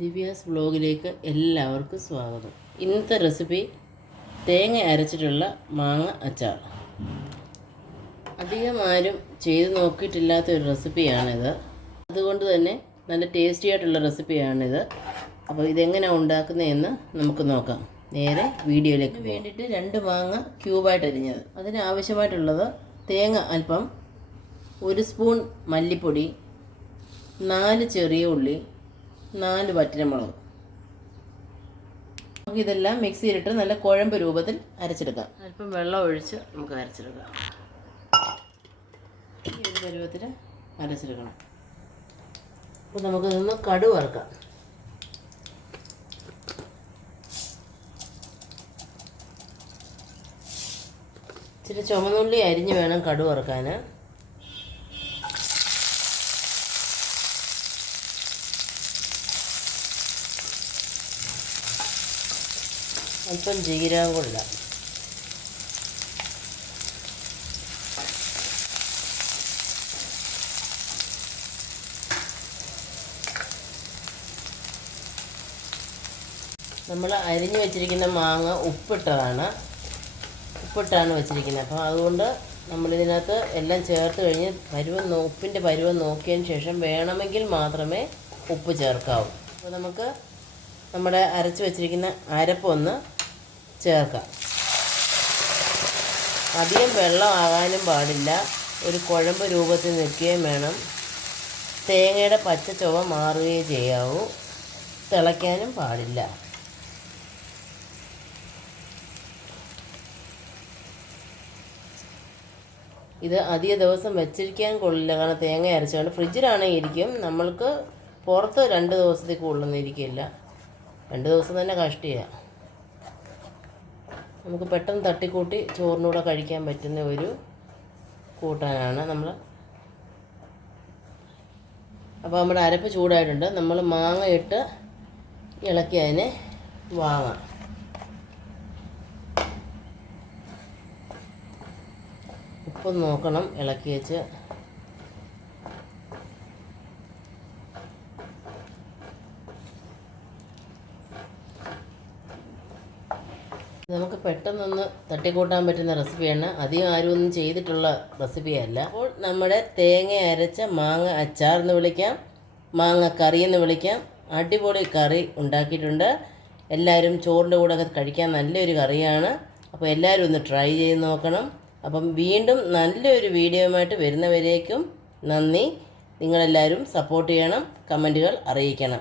ദിവ്യാസ് വ്ലോഗിലേക്ക് എല്ലാവർക്കും സ്വാഗതം. ഇന്നത്തെ റെസിപ്പി തേങ്ങ അരച്ചിട്ടുള്ള മാങ്ങ അച്ചാർ. അധികം ആരും ചെയ്ത് നോക്കിയിട്ടില്ലാത്ത ഒരു റെസിപ്പിയാണിത്. അതുകൊണ്ട് തന്നെ നല്ല ടേസ്റ്റി ആയിട്ടുള്ള റെസിപ്പിയാണിത്. അപ്പോൾ ഇതെങ്ങനെ ഉണ്ടാക്കുന്നതെന്ന് നമുക്ക് നോക്കാം. നേരെ വീഡിയോയിലേക്ക് വേണ്ടിയിട്ട് രണ്ട് മാങ്ങ ക്യൂബായിട്ട് അരിഞ്ഞത്. അതിന് ആവശ്യമായിട്ടുള്ളത് തേങ്ങ അല്പം ഒരു സ്പൂൺ മല്ലിപ്പൊടി നാല് ചെറിയ ഉള്ളി നാല് വറ്റനമുളക്. നമുക്ക് ഇതെല്ലാം മിക്സിയിലിട്ട് നല്ല കുഴമ്പ് രൂപത്തിൽ അരച്ചെടുക്കാം. അല്പം വെള്ളം ഒഴിച്ച് നമുക്ക് അരച്ചെടുക്കാം. ഈ അരച്ചെടുക്കണം. അപ്പോൾ നമുക്ക് നിന്ന് കടു വറുക്കാം. ഇച്ചിരി ചുമന്നുള്ളി അരിഞ്ഞ് വേണം കടു വറുക്കാൻ അല്പം ജീരകം ഇടാം നമ്മൾ അരിഞ്ഞു വെച്ചിരിക്കുന്ന മാങ്ങ ഉപ്പിട്ടതാണ്. ഉപ്പിട്ടാണ് വെച്ചിരിക്കുന്നത്. അപ്പോൾ അതുകൊണ്ട് നമ്മളിതിനകത്ത് എല്ലാം ചേർത്ത് കഴിഞ്ഞ് പരുവം ഉപ്പിന്റെ പരുവം നോക്കിയതിന് ശേഷം വേണമെങ്കിൽ മാത്രമേ ഉപ്പ് ചേർക്കാവൂ. അപ്പോൾ നമുക്ക് നമ്മുടെ അരച്ച് വെച്ചിരിക്കുന്ന അരപ്പൊന്ന് ചേർക്കാം. അധികം വെള്ളമാകാനും പാടില്ല. ഒരു കുഴമ്പ് രൂപത്തിൽ നിൽക്കുകയും വേണം. തേങ്ങയുടെ പച്ച ചുവ മാറുകയും ചെയ്യാവൂ. തിളയ്ക്കാനും പാടില്ല. ഇത് അധിക ദിവസം വെച്ചിരിക്കാൻ കൊള്ളില്ല. കാരണം തേങ്ങ അരച്ചുകൊണ്ട് ഫ്രിഡ്ജിലാണെങ്കിൽ ഇരിക്കും നമ്മൾക്ക് പുറത്ത് രണ്ട് ദിവസത്തേക്ക് കൊള്ളുന്നിരിക്കില്ല രണ്ട് ദിവസം തന്നെ കഷ്ടിയാണ് നമുക്ക് പെട്ടെന്ന് തട്ടിക്കൂട്ടി ചോറിനൂടെ കഴിക്കാൻ പറ്റുന്ന ഒരു കൂട്ടാനാണ് നമ്മൾ അപ്പോൾ നമ്മുടെ അരപ്പ് ചൂടായിട്ടുണ്ട്. നമ്മൾ മാങ്ങ ഇട്ട് ഇളക്കി അതിനെ വാങ്ങാം. ഉപ്പ് നോക്കണം ഇളക്കി വെച്ച്. നമുക്ക് പെട്ടെന്നൊന്ന് തട്ടിക്കൂട്ടാൻ പറ്റുന്ന റെസിപ്പിയാണ്. അധികം ആരും ഒന്നും ചെയ്തിട്ടുള്ള റെസിപ്പിയല്ല. അപ്പോൾ നമ്മുടെ തേങ്ങ അരച്ച മാങ്ങ അച്ചാർ എന്ന് വിളിക്കാം. മാങ്ങ കറി എന്ന് വിളിക്കാം. അടിപൊളി കറി ഉണ്ടാക്കിയിട്ടുണ്ട്. എല്ലാവരും ചോറിന്റെ കൂടെ കഴിക്കാൻ നല്ലൊരു കറിയാണ്. അപ്പോൾ എല്ലാവരും ഒന്ന് ട്രൈ ചെയ്ത് നോക്കണം. അപ്പം വീണ്ടും നല്ലൊരു വീഡിയോയുമായിട്ട് വരുന്നവരേക്കും നന്ദി. നിങ്ങളെല്ലാവരും സപ്പോർട്ട് ചെയ്യണം. കമന്റുകൾ അറിയിക്കണം.